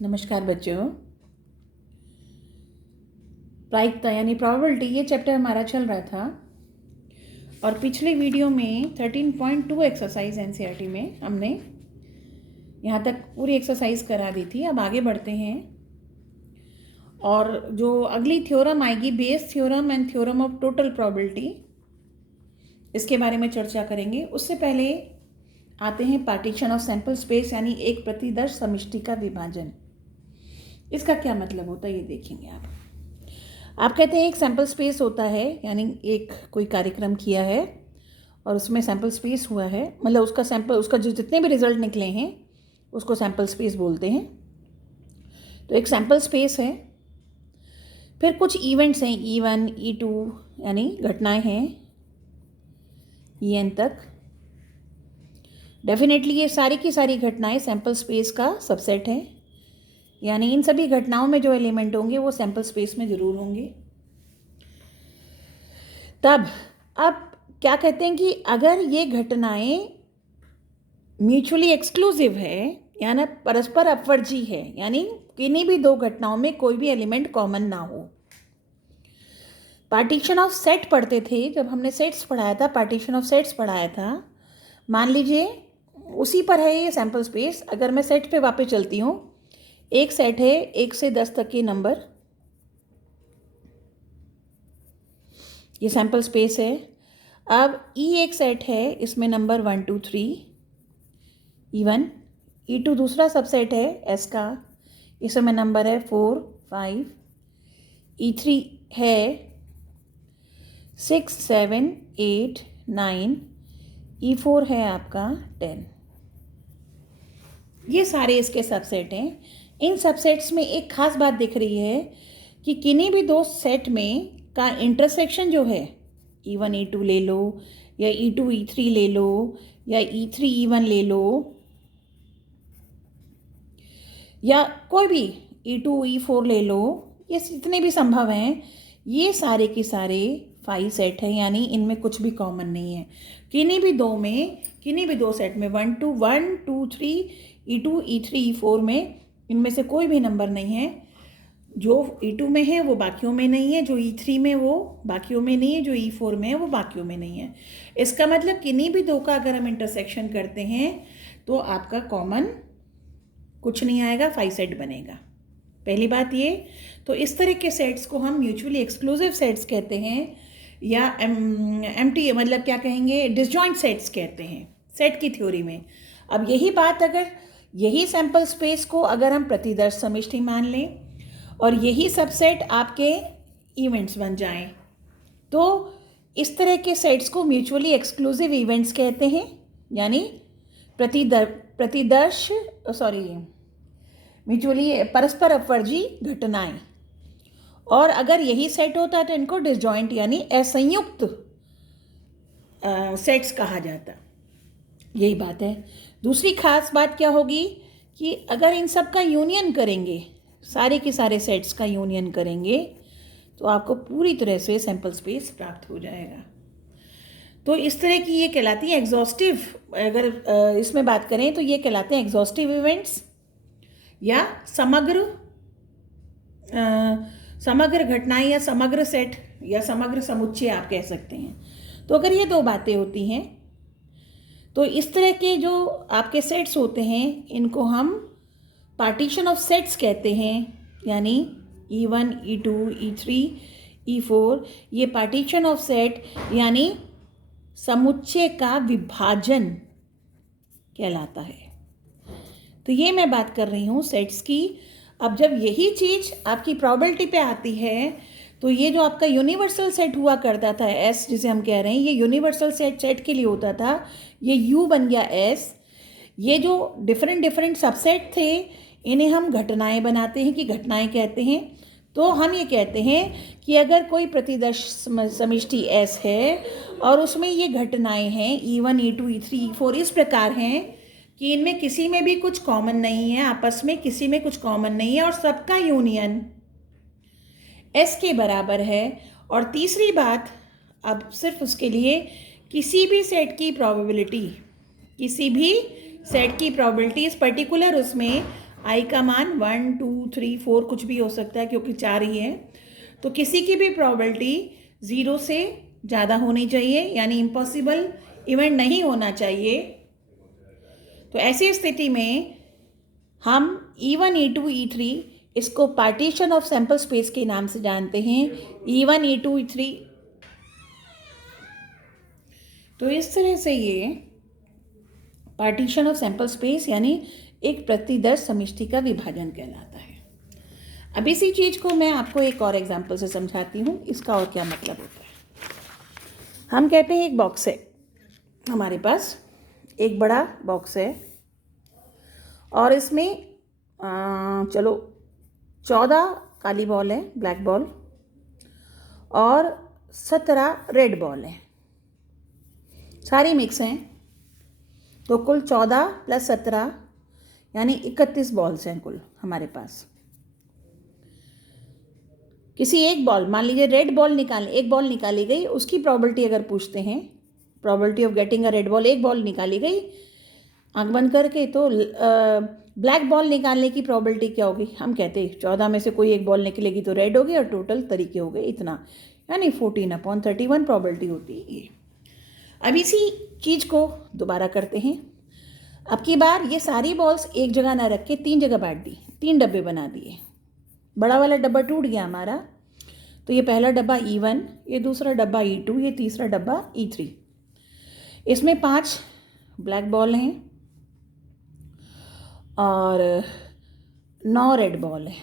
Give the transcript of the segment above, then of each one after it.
नमस्कार बच्चों। प्रायिकता यानी प्रोबेबिलिटी ये चैप्टर हमारा चल रहा था और पिछले वीडियो में 13.2 एक्सरसाइज एनसीईआरटी में हमने यहाँ तक पूरी एक्सरसाइज करा दी थी। अब आगे बढ़ते हैं और जो अगली थ्योरम आएगी Bayes theorem and theorem of total probability, इसके बारे में चर्चा करेंगे। उससे पहले आते हैं पार्टीशन ऑफ सैंपल स्पेस यानी एक प्रतिदर्श समष्टि का विभाजन। इसका क्या मतलब होता है ये देखेंगे। आप कहते हैं एक सैंपल स्पेस होता है, यानी एक कोई कार्यक्रम किया है और उसमें सैंपल स्पेस हुआ है, मतलब उसका जितने भी रिजल्ट निकले हैं उसको सैंपल स्पेस बोलते हैं। तो एक सैंपल स्पेस है, फिर कुछ इवेंट्स हैं E1 E2 यानी घटनाएं हैं En तक। डेफिनेटली ये सारी की सारी घटनाएं सैंपल स्पेस का सबसेट है, यानी इन सभी घटनाओं में जो एलिमेंट होंगे वो सैंपल स्पेस में ज़रूर होंगे। तब अब क्या कहते हैं कि अगर ये घटनाएं म्यूचुअली एक्सक्लूसिव है यानी परस्पर अपवर्जी है, यानी किन्हीं भी दो घटनाओं में कोई भी एलिमेंट कॉमन ना हो। पार्टीशन ऑफ सेट पढ़ते थे जब हमने सेट्स पढ़ाया था, पार्टीशन ऑफ सेट्स पढ़ाया था। मान लीजिए उसी पर है ये सैंपल स्पेस। अगर मैं सेट पे वापस चलती हूँ, एक सेट है 1 से 10 तक के नंबर, ये सैंपल स्पेस है। अब E एक सेट है, इसमें नंबर 1 2 3 E1। E2 दूसरा सबसेट है S का, इसमें नंबर है 4 5। E3 है 6 7 8 9। E4 है आपका 10। ये सारे इसके सबसेट हैं। इन सबसेट्स में एक खास बात दिख रही है कि किन्हीं भी दो सेट में का इंटरसेक्शन जो है, E1 E2 ले लो या E2 E3 ले लो या E3 E1 ले लो या कोई भी E2 E4 ले लो, ये जितने भी संभव हैं ये सारे के सारे 5 सेट हैं, यानी इनमें कुछ भी कॉमन नहीं है। किन्हीं भी दो सेट में 1 2 3 E2 E3 E4 में इनमें से कोई भी नंबर नहीं है। जो E2 में है वो बाकियों में नहीं है, जो E3 में वो बाकियों में नहीं है, जो E4 में है वो बाकियों में नहीं है। इसका मतलब किन्हीं भी दो का अगर हम इंटरसेक्शन करते हैं तो आपका कॉमन कुछ नहीं आएगा, 5 सेट बनेगा। पहली बात ये। तो इस तरह के सेट्स को हम म्यूचुअली एक्सक्लूसिव सेट्स कहते हैं या एम्प्टी मतलब क्या कहेंगे, डिसजॉइंट सेट्स कहते हैं सेट की थ्योरी में। अब यही बात अगर यही सैंपल स्पेस को अगर हम प्रतिदर्श समष्टि मान लें और यही सबसेट आपके इवेंट्स बन जाएं, तो इस तरह के सेट्स को म्यूचुअली एक्सक्लूसिव इवेंट्स कहते हैं, यानी म्यूचुअली परस्पर अपवर्जी घटनाएं। और अगर यही सेट होता है तो इनको डिसजॉइंट यानी असंयुक्त सेट्स कहा जाता। यही बात है। दूसरी खास बात क्या होगी कि अगर इन सब का यूनियन करेंगे, सारे के सारे सेट्स का यूनियन करेंगे, तो आपको पूरी तरह से सैंपल स्पेस प्राप्त हो जाएगा। तो इस तरह की ये कहलाती है एग्जॉस्टिव। अगर इसमें बात करें तो ये कहलाते हैं एग्जॉस्टिव इवेंट्स या समग्र घटनाएं या समग्र सेट या समग्र समुच्चय आप कह सकते हैं। तो अगर ये दो बातें होती हैं तो इस तरह के जो आपके सेट्स होते हैं इनको हम पार्टीशन ऑफ सेट्स कहते हैं, यानी E1 E2 E3 E4। ये पार्टीशन ऑफ सेट यानी समुच्चय का विभाजन कहलाता है। तो ये मैं बात कर रही हूँ सेट्स की। अब जब यही चीज़ आपकी प्रोबेबिलिटी पे आती है तो ये जो आपका यूनिवर्सल सेट हुआ करता था S, जिसे हम कह रहे हैं, ये यूनिवर्सल सेट के लिए होता था, ये U बन गया S। ये जो डिफरेंट सबसेट थे इन्हें हम घटनाएं बनाते हैं कि घटनाएं कहते हैं। तो हम ये कहते हैं कि अगर कोई प्रतिदर्श समष्टि S है और उसमें ये घटनाएं हैं E1 E2 E3 E4 इस प्रकार हैं कि इनमें किसी में भी कुछ कॉमन नहीं है, आपस में किसी में कुछ कॉमन नहीं है और सबका यूनियन S के बराबर है। और तीसरी बात, अब सिर्फ उसके लिए किसी भी सेट की प्रोबेबिलिटी इस पर्टिकुलर उसमें आई का मान 1, 2, 3, 4 कुछ भी हो सकता है क्योंकि 4 ही है। तो किसी की भी प्रोबेबिलिटी 0 से ज़्यादा होनी चाहिए, यानी इम्पॉसिबल इवेंट नहीं होना चाहिए। तो ऐसी स्थिति में हम E1, E2, E3 इसको पार्टीशन ऑफ सैंपल स्पेस के नाम से जानते हैं। E1, E2, E3। तो इस तरह से ये पार्टीशन ऑफ सैंपल स्पेस यानी एक प्रतिदर्श समष्टि का विभाजन कहलाता है। अब इसी चीज़ को मैं आपको एक और एग्जांपल से समझाती हूँ, इसका और क्या मतलब होता है। हम कहते हैं एक बॉक्स है हमारे पास, एक बड़ा बॉक्स है और इसमें चलो 14 काली बॉल है, ब्लैक बॉल, और 17 रेड बॉल है, सारी मिक्स हैं। तो कुल 14 + 17 यानी 31 बॉल्स हैं कुल हमारे पास। किसी एक बॉल, मान लीजिए रेड बॉल एक बॉल निकाली गई, उसकी प्रोबेबिलिटी अगर पूछते हैं, probability of getting a red ball, एक बॉल निकाली गई आंख बंद करके, तो ब्लैक बॉल निकालने की प्रोबेबिलिटी क्या होगी? हम कहते हैं 14 में से कोई एक बॉल निकलेगी तो रेड होगी और टोटल तरीके हो गए इतना, यानी 14/31 प्रोबेबिलिटी होती है ये। अब इसी चीज़ को दोबारा करते हैं। अब की बार ये सारी बॉल्स एक जगह ना रख के 3 जगह बांट दी, 3 डब्बे बना दिए। बड़ा वाला डब्बा टूट गया हमारा, तो ये पहला डब्बा E1, ये दूसरा डब्बा E2, ये तीसरा डब्बा E3। इसमें 5 ब्लैक बॉल हैं और 9 रेड बॉल है।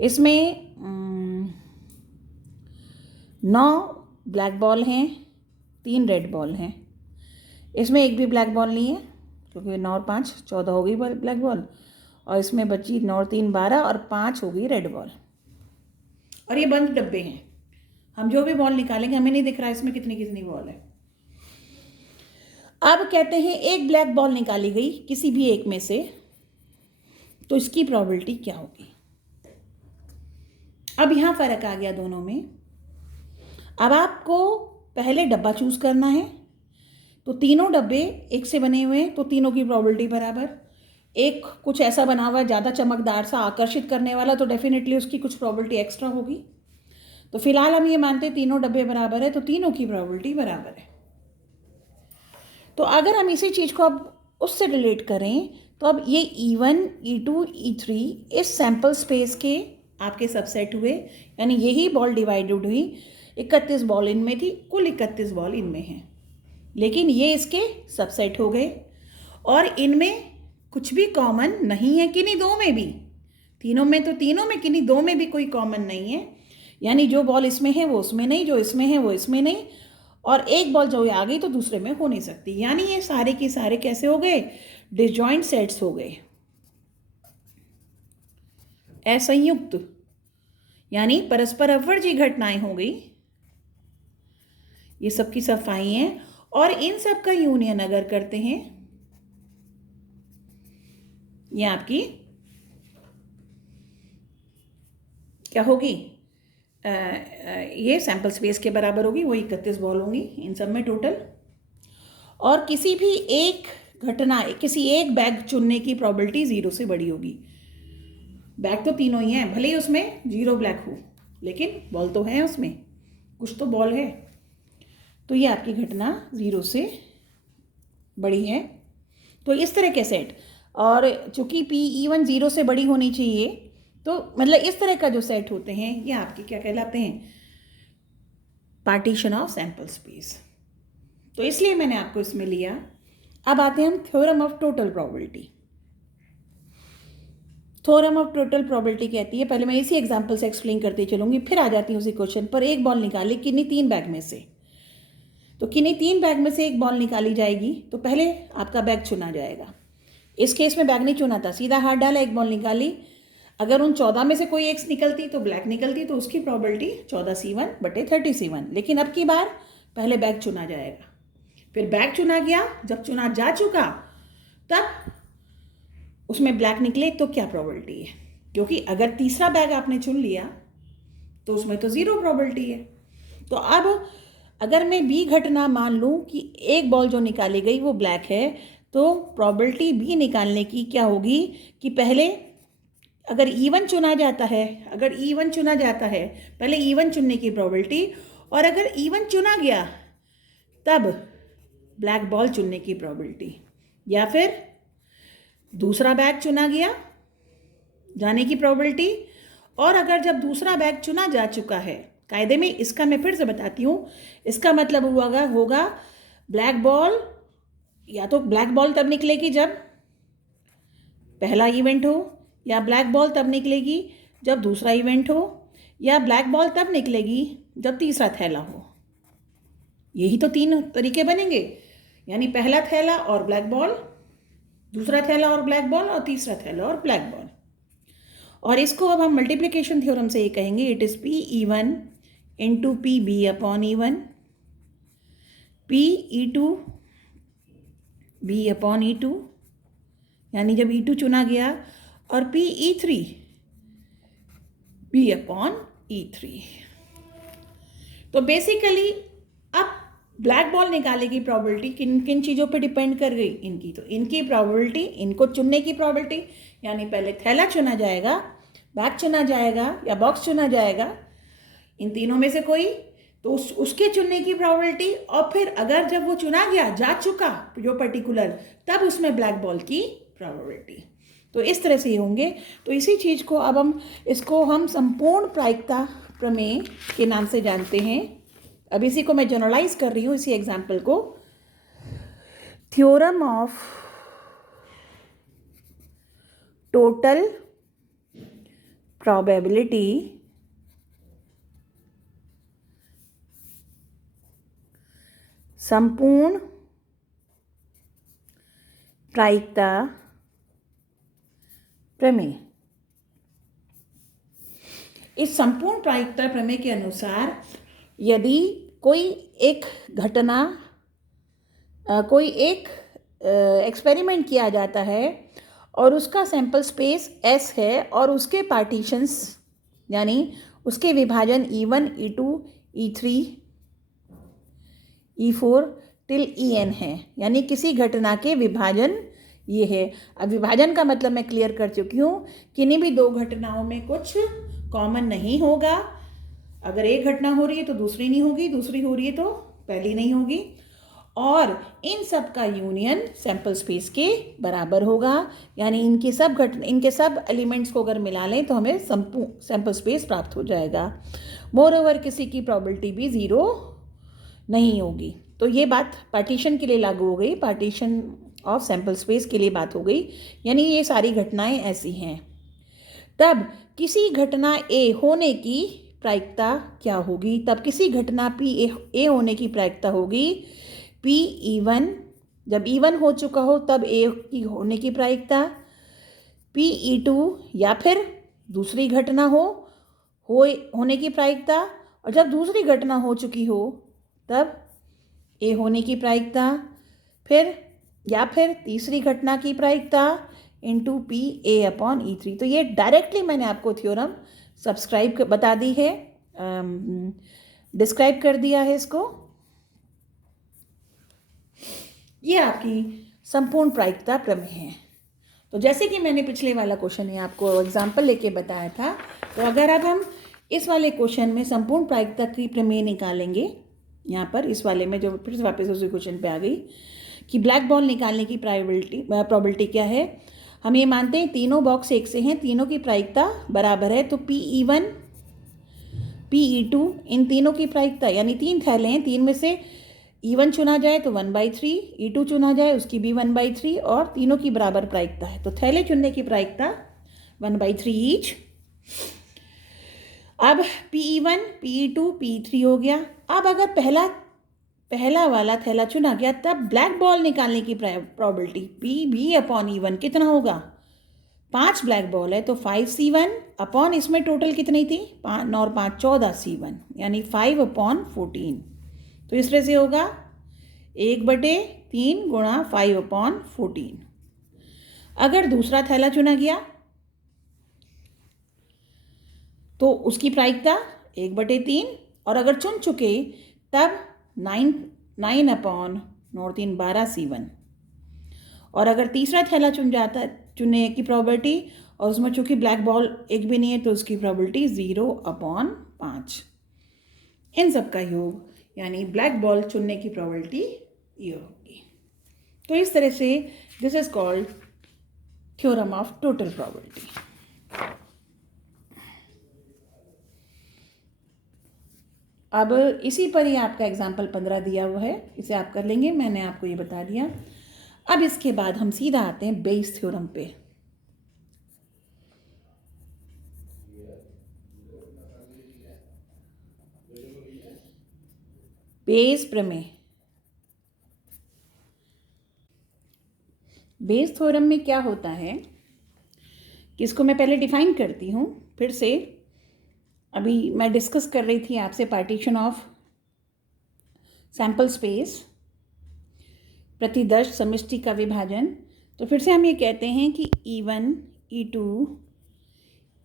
इसमें 9 ब्लैक बॉल हैं, 3 रेड बॉल हैं। इसमें एक भी ब्लैक बॉल नहीं है क्योंकि 9 और 5 14 हो गई ब्लैक बॉल, और इसमें बची 9 और 3 12 और 5 हो गई रेड बॉल। और ये बंद डब्बे हैं, हम जो भी बॉल निकालेंगे हमें नहीं दिख रहा इसमें कितनी कितनी बॉल है। अब कहते हैं एक ब्लैक बॉल निकाली गई किसी भी एक में से, तो इसकी प्रोबेबिलिटी क्या होगी? अब यहाँ फर्क आ गया दोनों में। अब आपको पहले डब्बा चूज करना है, तो तीनों डब्बे एक से बने हुए हैं तो तीनों की प्रोबेबिलिटी बराबर। एक कुछ ऐसा बना हुआ है ज़्यादा चमकदार सा, आकर्षित करने वाला, तो डेफिनेटली उसकी कुछ प्रोबेबिलिटी एक्स्ट्रा होगी। तो फिलहाल हम ये मानते हैं तीनों डब्बे बराबर है, तो तीनों की प्रोबेबिलिटी बराबर है। तो अगर हम इसी चीज़ को अब उससे रिलेट करें, तो अब ये E1, E2, E3 इस सैंपल स्पेस के आपके सबसेट हुए, यानी यही बॉल डिवाइडेड हुई। 31 बॉल इनमें थी, कुल 31 बॉल इनमें हैं, लेकिन ये इसके सबसेट हो गए। और इनमें कुछ भी कॉमन नहीं है, किन्हीं दो में भी, तीनों में तो तीनों में, किन्हीं दो में भी कोई कॉमन नहीं है, यानी जो बॉल इसमें है वो उसमें नहीं, जो इसमें है वो इसमें नहीं, और एक बॉल जो आ गई तो दूसरे में हो नहीं सकती। यानी ये सारे के सारे कैसे हो गए? डिसजॉइंट सेट्स हो गए, असंयुक्त, यानी परस्पर अवर्जी घटनाएं हो गई। ये सब की सफाई है, और इन सब का यूनियन अगर करते हैं, ये आपकी क्या होगी? ये सैंपल स्पेस के बराबर होगी, वो 31 बॉल होंगी इन सब में टोटल। और किसी भी एक घटना, किसी एक बैग चुनने की प्रोबेबिलिटी 0 से बड़ी होगी। बैग तो तीनों ही हैं, भले ही उसमें 0 ब्लैक हो, लेकिन बॉल तो है उसमें, कुछ तो बॉल है, तो ये आपकी घटना 0 से बड़ी है। तो इस तरह के सेट, और चूंकि PE1 0 से बड़ी होनी चाहिए, तो मतलब इस तरह का जो सेट होते हैं ये आपके क्या कहलाते हैं? Partition of sample space. तो इसलिए मैंने आपको इसमें लिया। अब आते हैं हम theorem of total probability. Theorem of total probability कहती है, पहले मैं इसी एग्जांपल से एक्सप्लेन करती चलूंगी, फिर आ जाती हूँ उसी क्वेश्चन पर। एक बॉल निकाली किन्हीं 3 बैग में से, तो किन्हीं 3 बैग में से एक बॉल निकाली जाएगी, तो पहले आपका बैग चुना जाएगा। इस केस में बैग नहीं चुना था, सीधा हाथ डाला, एक बॉल निकाली। अगर उन 14 में से कोई एक निकलती तो ब्लैक निकलती, तो उसकी प्रोबेबिलिटी 14C1/30C1। लेकिन अब की बार पहले बैग चुना जाएगा, फिर बैग चुना गया, जब चुना जा चुका तब उसमें ब्लैक निकले तो क्या प्रोबेबिलिटी है? क्योंकि अगर तीसरा बैग आपने चुन लिया तो उसमें तो 0 प्रोबेबिलिटी है। तो अब अगर मैं B घटना मान लूँ कि एक बॉल जो निकाली गई वो ब्लैक है, तो प्रोबेबिलिटी बी निकालने की क्या होगी कि पहले अगर E1 चुना जाता है, पहले E1 चुनने की प्रोबेबिलिटी, और अगर E1 चुना गया तब ब्लैक बॉल चुनने की प्रोबेबिलिटी, या फिर दूसरा बैग चुना गया जाने की प्रोबेबिलिटी, और अगर जब दूसरा बैग चुना जा चुका है, कायदे में इसका मैं फिर से बताती हूँ, इसका मतलब होगा ब्लैक बॉल, या तो ब्लैक बॉल तब निकलेगी जब पहला इवेंट हो, या ब्लैक बॉल तब निकलेगी जब दूसरा इवेंट हो, या ब्लैक बॉल तब निकलेगी जब तीसरा थैला हो। यही तो 3 तरीके बनेंगे, यानी पहला थैला और ब्लैक बॉल, दूसरा थैला और ब्लैक बॉल, और तीसरा थैला और ब्लैक बॉल। और इसको अब हम मल्टीप्लिकेशन थ्योरम से ये कहेंगे, it is PE1 into PB upon E1, PE2 B upon E2, यानी जब E2 चुना गया, और PE3 B अपॉन E3। तो बेसिकली अब ब्लैक बॉल निकाले की प्रोबेबिलिटी किन किन चीज़ों पे डिपेंड कर गई इनकी, तो इनकी प्रोबेबिलिटी, इनको चुनने की प्रोबेबिलिटी, यानी पहले थैला चुना जाएगा, बैग चुना जाएगा या बॉक्स चुना जाएगा, इन तीनों में से कोई, तो उसके चुनने की प्रोबेबिलिटी, और फिर अगर जब वो चुना गया, जा चुका जो पर्टिकुलर, तब उसमें ब्लैक बॉल की प्रोबेबिलिटी। तो इस तरह से होंगे। तो इसी चीज़ को अब हम संपूर्ण प्रायिकता प्रमेय के नाम से जानते हैं। अब इसी को मैं जनरलाइज कर रही हूँ, इसी एग्जाम्पल को, थ्योरम ऑफ टोटल प्रोबेबिलिटी संपूर्ण प्रायिकता प्रमेय। इस संपूर्ण प्रायिकता प्रमेय के अनुसार यदि कोई एक घटना, कोई एक एक्सपेरिमेंट किया जाता है और उसका सैंपल स्पेस S है और उसके पार्टीशंस यानी उसके विभाजन E1, E2, E3, E4 till En है, यानी किसी घटना के विभाजन ये है। अब विभाजन का मतलब मैं क्लियर कर चुकी हूँ, किन्हीं भी 2 घटनाओं में कुछ कॉमन नहीं होगा। अगर एक घटना हो रही है तो दूसरी नहीं होगी, दूसरी हो रही है तो पहली नहीं होगी, और इन सब का यूनियन सैंपल स्पेस के बराबर होगा। यानी इनके सब एलिमेंट्स को अगर मिला लें तो हमें सैंपल स्पेस प्राप्त हो जाएगा। मोर ओवर किसी की प्रोबेबिलिटी भी 0 नहीं होगी। तो ये बात पार्टीशन के लिए लागू हो गई, पार्टीशन ऑफ सैंपल स्पेस के लिए बात हो गई, यानी ये सारी घटनाएं ऐसी हैं। तब किसी घटना A होने की प्रायिकता क्या होगी? तब किसी घटना A होने की प्रायिकता होगी PE1, जब E1 हो चुका हो तब A की होने की प्रायिकता, PE2 या फिर दूसरी घटना होने की प्रायिकता, और जब दूसरी घटना हो चुकी हो तब A होने की प्रायिकता, फिर तीसरी घटना की प्रायिकता इंटू PA अपॉन E3। तो ये डायरेक्टली मैंने आपको थ्योरम बता दी है, डिस्क्राइब कर दिया है इसको। ये आपकी संपूर्ण प्रायिकता प्रमेय है। तो जैसे कि मैंने पिछले वाला क्वेश्चन में आपको एग्जाम्पल लेके बताया था, तो अगर अब हम इस वाले क्वेश्चन में संपूर्ण प्रायिकता की प्रमेय निकालेंगे, यहाँ पर इस वाले में जो फिर वापस उसी क्वेश्चन पे आ गई कि ब्लैक बॉल निकालने की प्रोबेबिलिटी क्या है। हम ये मानते हैं तीनों बॉक्स एक से हैं, तीनों की प्रायिकता बराबर है, तो PE1, PE2 इन तीनों की प्रायिकता, यानी 3 थैले हैं, 3 में से E1 चुना जाए तो 1/3, E2 चुना जाए उसकी भी 1/3, और तीनों की बराबर प्रायिकता है, तो थैले चुनने की प्रायिकता 1/3 ईच। अब PE1, PE2, PE3 हो गया। अब अगर पहला वाला थैला चुना गया तब ब्लैक बॉल निकालने की प्रोबेबिलिटी PB अपॉन E1 कितना होगा? 5 ब्लैक बॉल है तो 5C1 अपॉन, इसमें टोटल कितनी थी? 5 और 5 14 C1, यानी 5 अपॉन 14। तो इस तरह से होगा 1/3 गुणा 5 अपॉन 14। अगर दूसरा थैला चुना गया तो उसकी प्रायिकता 1/3, और अगर चुन चुके तब 9 अपॉन 9 3 12 C1। और अगर तीसरा थैला चुनने की प्रोबेबिलिटी, और उसमें चूंकि ब्लैक बॉल एक भी नहीं है तो उसकी प्रोबेबिलिटी 0/5। इन सब का योग यानी ब्लैक बॉल चुनने की प्रोबेबिलिटी ये होगी। तो इस तरह से this is called theorem of total probability. अब इसी पर ही आपका एग्जाम्पल 15 दिया हुआ है, इसे आप कर लेंगे, मैंने आपको ये बता दिया। अब इसके बाद हम सीधा आते हैं बेस थ्योरम पे। बेस प्रमेय। बेस थ्योरम में क्या होता है कि इसको मैं पहले डिफाइन करती हूँ फिर से। अभी मैं डिस्कस कर रही थी आपसे पार्टीशन ऑफ सैंपल स्पेस, प्रतिदर्श समष्टि का विभाजन। तो फिर से हम ये कहते हैं कि E1, E2,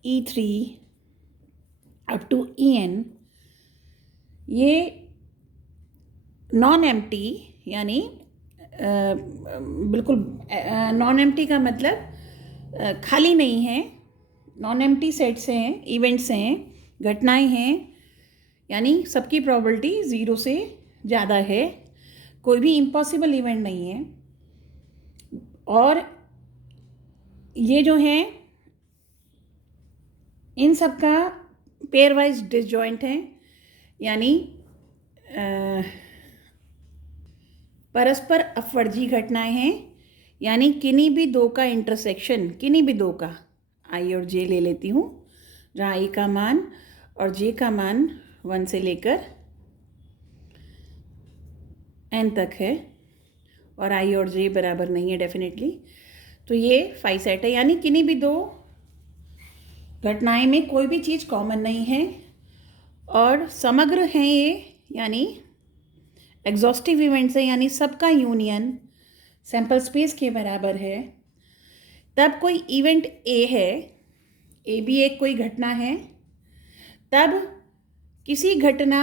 E3 up to En ये नॉन एम्प्टी, यानी बिल्कुल नॉन एम्प्टी का मतलब खाली नहीं है, नॉन एम्प्टी सेट्स हैं, इवेंट्स हैं, घटनाएं हैं, यानी सबकी प्रोबेबिलिटी 0 से ज़्यादा है, कोई भी इम्पॉसिबल इवेंट नहीं है। और ये जो हैं इन सब का पेयर वाइज डिसजॉइंट है, यानी परस्पर अपवर्जी घटनाएं हैं, यानी किन्हीं भी दो का इंटरसेक्शन, किन्हीं भी दो का, आई और जे ले लेती हूँ, जहाँ आई का मान और जे का मान 1 से लेकर n तक है, और आई और जे बराबर नहीं है डेफिनेटली, तो ये फाई सेट है, यानी किन्हीं भी दो घटनाएं में कोई भी चीज़ कॉमन नहीं है और समग्र हैं ये, यानी एग्जॉस्टिव इवेंट्स है, यानी सबका यूनियन सैंपल स्पेस के बराबर है। तब कोई इवेंट ए है, ए भी एक कोई घटना है, तब किसी घटना,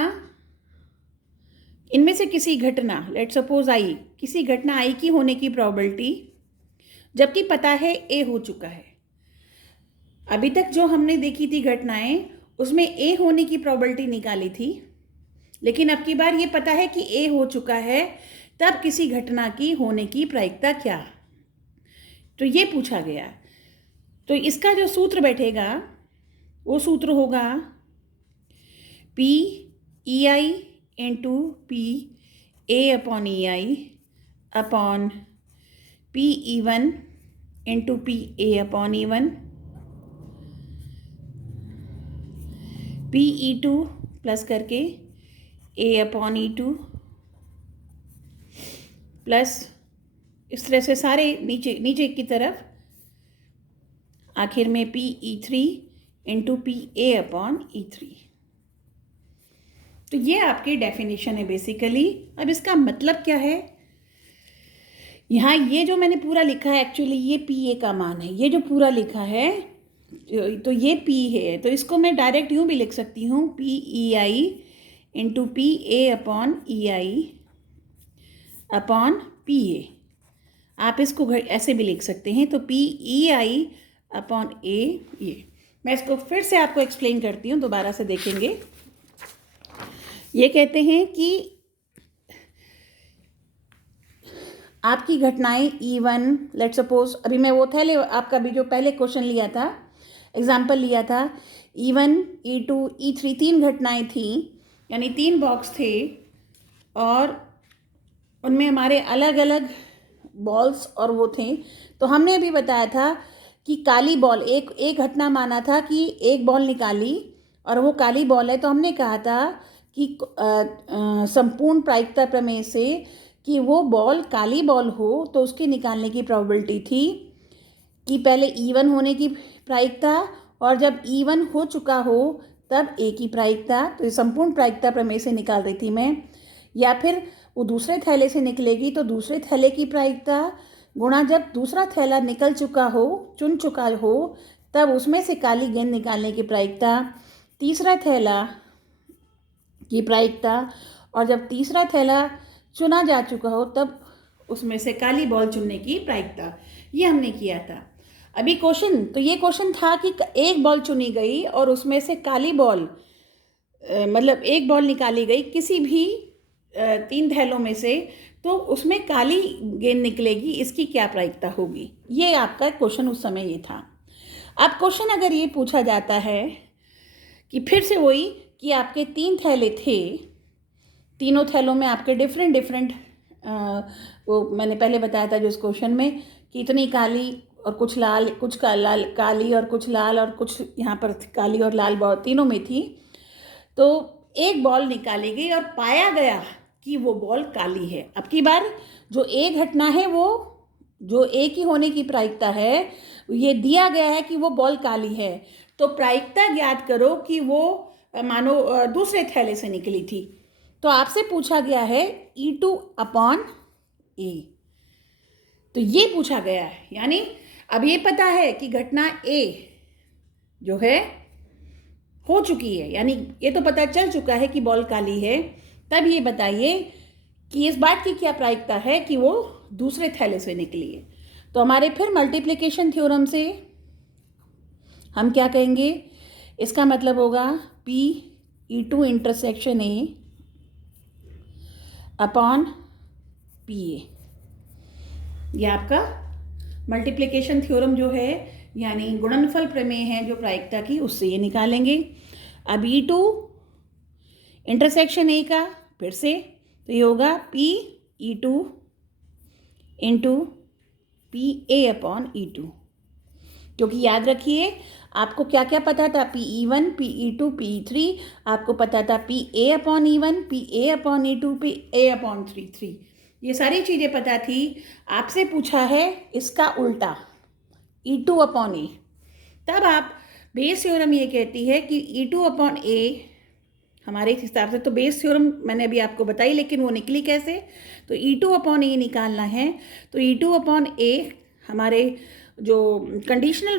इनमें से किसी घटना, लेट सपोज आई, किसी घटना आई की होने की प्रोबेबिलिटी, जबकि पता है ए हो चुका है। अभी तक जो हमने देखी थी घटनाएं, उसमें ए होने की प्रोबेबिलिटी निकाली थी, लेकिन अब की बार ये पता है कि ए हो चुका है, तब किसी घटना की होने की प्रायिकता क्या, तो ये पूछा गया। तो इसका जो सूत्र बैठेगा वो सूत्र होगा P E I into P A upon E I upon P E one into P A upon E one, P E two plus करके ए अपॉन ई टू, प्लस इस तरह से सारे नीचे नीचे की तरफ, आखिर में P E three into P A upon E three. तो ये आपकी डेफिनेशन है बेसिकली। अब इसका मतलब क्या है, यहाँ ये जो मैंने पूरा लिखा है एक्चुअली ये पी ए का मान है, ये जो पूरा लिखा है तो ये पी है, तो इसको मैं डायरेक्ट यूँ भी लिख सकती हूँ P E I into P A upon E I upon P A. आप इसको ऐसे भी लिख सकते हैं, तो पी ई आई अपॉन ए। ये मैं इसको फिर से आपको एक्सप्लेन करती हूँ, दोबारा से देखेंगे। ये कहते हैं कि आपकी घटनाएं E1, लेट सपोज अभी मैं वो थैले आपका भी जो पहले क्वेश्चन लिया था, एग्जाम्पल लिया था, E1, E2, E3 3 घटनाएं थी, यानी 3 बॉक्स थे और उनमें हमारे अलग अलग बॉल्स और वो थे। तो हमने अभी बताया था कि काली बॉल, एक घटना माना था कि एक बॉल निकाली और वो काली बॉल है, तो हमने कहा था कि संपूर्ण प्रायिकता प्रमेय से कि वो बॉल काली बॉल हो तो उसके निकालने की प्रोबेबिलिटी थी कि पहले E1 होने की प्रायिकता, और जब E1 हो चुका हो तब ए की प्रायिकता। तो ये संपूर्ण प्रायिकता प्रमेय से निकाल रही थी मैं, या फिर वो दूसरे थैले से निकलेगी तो दूसरे थैले की प्रायिकता गुणा जब दूसरा थैला निकल चुका हो, चुन चुका हो, तब उसमें से काली गेंद निकालने की प्रायिकता, तीसरा थैला की प्रायिकता, और जब तीसरा थैला चुना जा चुका हो तब उसमें से काली बॉल चुनने की प्रायिकता, ये हमने किया था। अभी क्वेश्चन, तो ये क्वेश्चन था कि एक बॉल चुनी गई और उसमें से काली बॉल, मतलब एक बॉल निकाली गई किसी भी 3 थैलों में से, तो उसमें काली गेंद निकलेगी, इसकी क्या प्रायिकता होगी। ये आपका क्वेश्चन उस समय ये था। अब क्वेश्चन अगर ये पूछा जाता है कि फिर से वही कि आपके 3 थैले थे, तीनों थैलों में आपके डिफरेंट वो मैंने पहले बताया था जो इस क्वेश्चन में कि इतनी काली और कुछ लाल, कुछ लाल काली और कुछ लाल और कुछ यहाँ पर काली और लाल बॉल तीनों में थी। तो एक बॉल निकाली गई और पाया गया कि वो बॉल काली है। अब की बार जो ए घटना है, वो जो ए की होने की प्रायिकता है, ये दिया गया है कि वो बॉल काली है, तो प्रायिकता ज्ञात करो कि वो मानो दूसरे थैले से निकली थी। तो आपसे पूछा गया है E2 अपॉन ए, तो ये पूछा गया है। यानी अब ये पता है कि घटना ए जो है हो चुकी है, यानी ये तो पता चल चुका है कि बॉल काली है। तब ये बताइए कि इस बात की क्या प्रायिकता है कि वो दूसरे थैले से निकली है। तो हमारे फिर मल्टीप्लिकेशन थ्योरम से हम क्या कहेंगे, इसका मतलब होगा PE2 intersection A upon PA। ये आपका मल्टीप्लिकेशन थ्योरम जो है, यानी गुणनफल प्रमेय है जो प्रायिकता की, उससे ये निकालेंगे। अब E2 इंटरसेक्शन ए का फिर से, तो ये होगा PE2 into PA upon E2, क्योंकि याद रखिए आपको क्या क्या पता था, PE1 PE2 PE3, आपको पता था PA upon E1 PA upon E2 PA upon 3, ये सारी चीज़ें पता थी। आपसे पूछा है इसका उल्टा E2 अपॉन ए, तब आप बेस थ्योरम ये कहती है कि E2 अपॉन ए हमारे हिसाब से, तो बेस थ्योरम मैंने अभी आपको बताई, लेकिन वो निकली कैसे, तो E2 अपॉन ए निकालना है। तो E2 अपॉन ए हमारे जो कंडीशनल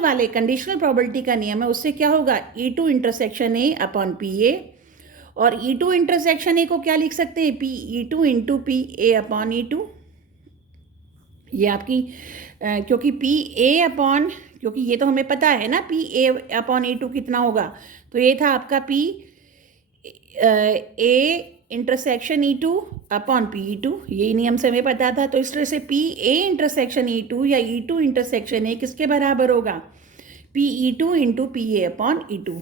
प्रोबेबिलिटी का नियम है, उससे क्या होगा, E2 intersection A upon PA, और E2 इंटरसेक्शन ए को क्या लिख सकते हैं, PE2 into PA upon E2। ये आपकी क्योंकि क्योंकि ये तो हमें पता है ना PA अपॉन E2 कितना होगा, तो ये था आपका A intersection E2 upon PE2, यही नियम से हमें पता था। तो इस तरह से PA इंटरसेक्शन E2 या E2 इंटरसेक्शन A किसके बराबर होगा, PE2 into PA upon E2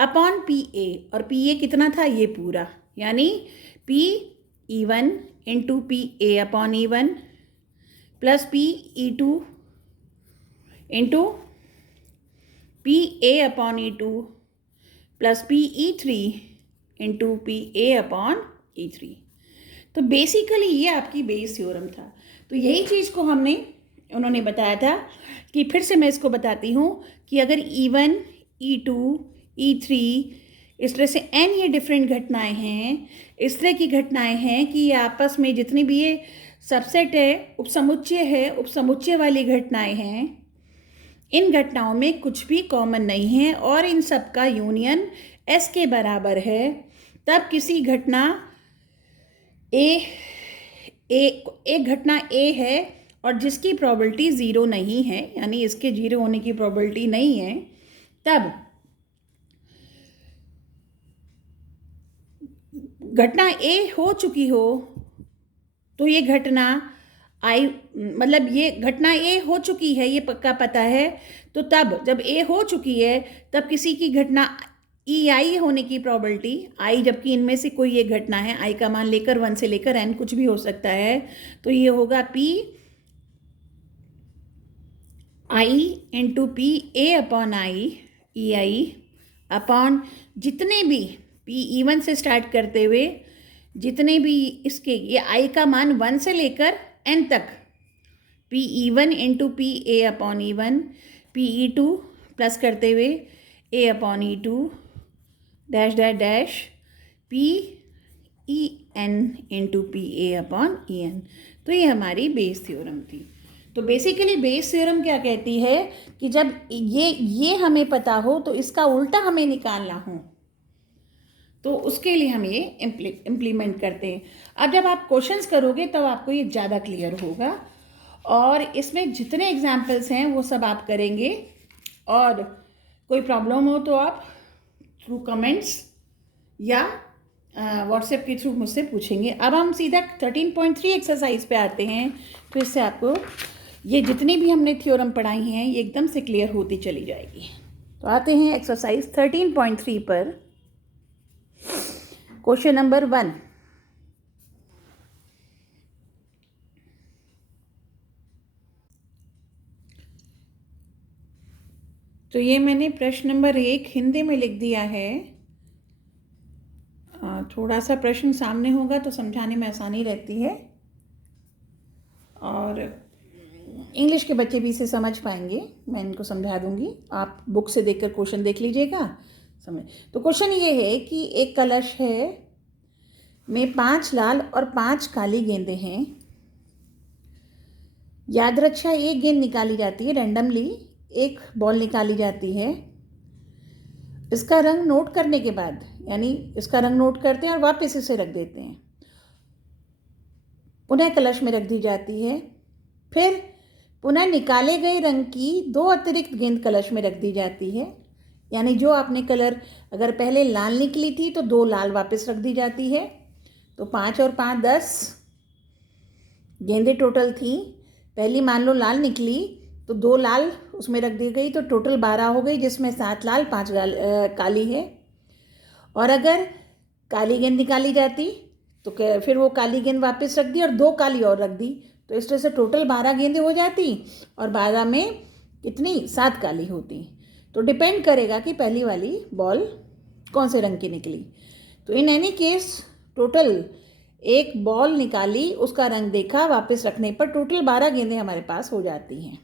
upon PA, और PA कितना था, ये पूरा, यानी PE1 into PA upon E1 plus PE2 into PA upon E2 plus PE3 into PA upon E3। तो बेसिकली ये आपकी बेस थ्योरम था। तो यही चीज़ को उन्होंने बताया था कि फिर से मैं इसको बताती हूँ कि अगर E1 E2 E3 इस तरह से n ये डिफरेंट घटनाएं हैं, इस तरह की घटनाएं हैं कि ये आपस में जितनी भी ये सबसेट है, उपसमुच्चय वाली घटनाएं हैं, इन घटनाओं में कुछ भी कॉमन नहीं है और इन सब का यूनियन S के बराबर है। तब किसी घटना एक घटना A है और जिसकी प्रोबेबिलिटी 0 नहीं है, यानी इसके 0 होने की प्रोबेबिलिटी नहीं है, तब घटना A हो चुकी हो, तो ये घटना मतलब ये घटना A हो चुकी है, ये पक्का पता है। तो तब जब A हो चुकी है, तब किसी की घटना EI होने की प्रोबेबिलिटी I, जबकि इनमें से कोई एक घटना है, I का मान लेकर 1 से लेकर n कुछ भी हो सकता है, तो ये होगा PI into PA upon I EI upon जितने भी PE1 से स्टार्ट करते हुए जितने भी इसके, ये I का मान 1 से लेकर n तक, PE1 into PA upon E1 PE2 plus करते हुए A upon E2 dash dash dash PEN into PA upon EN। तो ये हमारी बेस थ्योरम थी। तो बेसिकली बेस थ्योरम क्या कहती है कि जब ये हमें पता हो तो इसका उल्टा हमें निकालना हो, तो उसके लिए हम ये इम्प्लीमेंट करते हैं। अब जब आप क्वेश्चंस करोगे तब आपको ये ज़्यादा क्लियर होगा, और इसमें जितने एग्जाम्पल्स हैं वो सब आप करेंगे। और कोई प्रॉब्लम हो तो आप थ्रू कमेंट्स या व्हाट्सएप के थ्रू मुझसे पूछेंगे। अब हम सीधा 13.3 एक्सरसाइज पे आते हैं। तो इससे आपको ये जितनी भी हमने थ्योरम पढ़ाई हैं ये एकदम से क्लियर होती चली जाएगी। तो आते हैं एक्सरसाइज 13.3 पर। क्वेश्चन नंबर 1, तो ये मैंने प्रश्न नंबर 1 हिंदी में लिख दिया है। थोड़ा सा प्रश्न सामने होगा तो समझाने में आसानी रहती है, और इंग्लिश के बच्चे भी इसे समझ पाएंगे। मैं इनको समझा दूंगी, आप बुक से देखकर क्वेश्चन देख लीजिएगा। समझ। तो क्वेश्चन ये है कि एक कलश है में 5 लाल और 5 काली गेंदें हैं। याद रक्षा एक गेंद निकाली जाती है, रैंडमली एक बॉल निकाली जाती है। इसका रंग नोट करने के बाद, यानी इसका रंग नोट करते हैं और वापस इसे रख देते हैं, पुनः कलश में रख दी जाती है। फिर पुनः निकाले गए रंग की 2 अतिरिक्त गेंद कलश में रख दी जाती है। यानी जो आपने कलर, अगर पहले लाल निकली थी तो 2 लाल वापस रख दी जाती है। तो 5 और 5 10 गेंदें टोटल थी। पहली मान लो लाल निकली तो 2 लाल उसमें रख दी गई, तो टोटल 12 हो गई, जिसमें 7 लाल 5 काली है। और अगर काली गेंद निकाली जाती तो फिर वो काली गेंद वापस रख दी और 2 काली और रख दी, तो इस तरह से टोटल 12 गेंदें हो जाती और 12 में कितनी 7 काली होती। तो डिपेंड करेगा कि पहली वाली बॉल कौन से रंग की निकली। तो इन एनी केस टोटल एक बॉल निकाली, उसका रंग देखा, वापस रखने पर टोटल 12 गेंदें हमारे पास हो जाती हैं।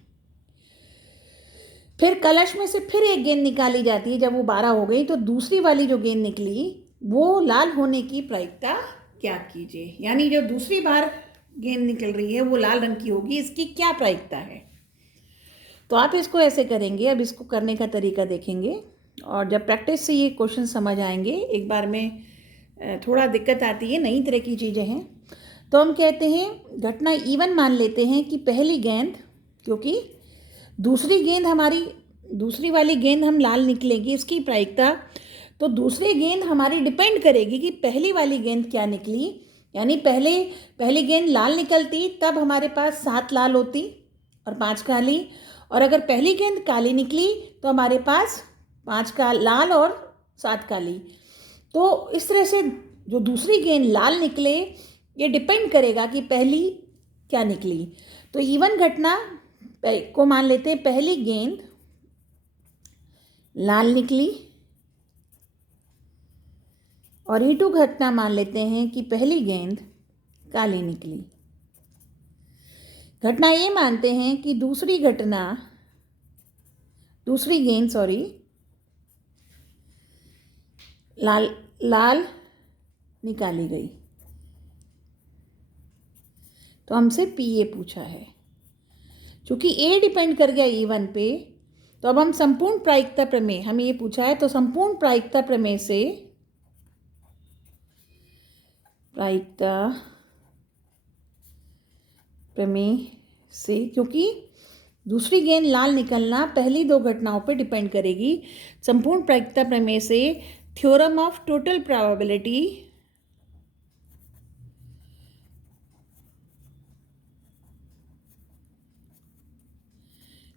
फिर कलश में से फिर एक गेंद निकाली जाती है। जब वो 12 हो गई तो दूसरी वाली जो गेंद निकली वो लाल होने की प्रायिकता क्या कीजिए। यानी जो दूसरी बार गेंद निकल रही है वो लाल रंग की होगी, इसकी क्या प्रायिकता है। तो आप इसको ऐसे करेंगे। अब इसको करने का तरीका देखेंगे, और जब प्रैक्टिस से ये क्वेश्चन समझ आएंगे, एक बार में थोड़ा दिक्कत आती है, नई तरह की चीज़ें हैं। तो हम कहते हैं घटना इवन मान लेते हैं कि पहली गेंद, क्योंकि दूसरी वाली गेंद हम लाल निकलेगी, इसकी प्रायिकता, तो दूसरी गेंद हमारी डिपेंड करेगी कि पहली वाली गेंद क्या निकली। यानी पहली गेंद लाल निकलती तब हमारे पास 7 लाल होती और 5 काली, और अगर पहली गेंद काली निकली तो हमारे पास 5 का लाल और 7 काली। तो इस तरह से जो दूसरी गेंद लाल निकले ये डिपेंड करेगा कि पहली क्या निकली। तो इवन घटना को मान लेते हैं पहली गेंद लाल निकली, और E2 घटना मान लेते हैं कि पहली गेंद काली निकली। घटना ये मानते हैं कि दूसरी गेंद लाल निकाली गई। तो हमसे PA पूछा है। चूँकि A डिपेंड कर गया E1 पे, तो अब हम संपूर्ण प्रायिकता प्रमेय, हमें ये पूछा है, तो संपूर्ण प्रायिकता प्रमेय से क्योंकि दूसरी गेंद लाल निकलना पहली 2 घटनाओं पर डिपेंड करेगी, संपूर्ण प्रायिकता प्रमेय से थ्योरम ऑफ टोटल प्रोबेबिलिटी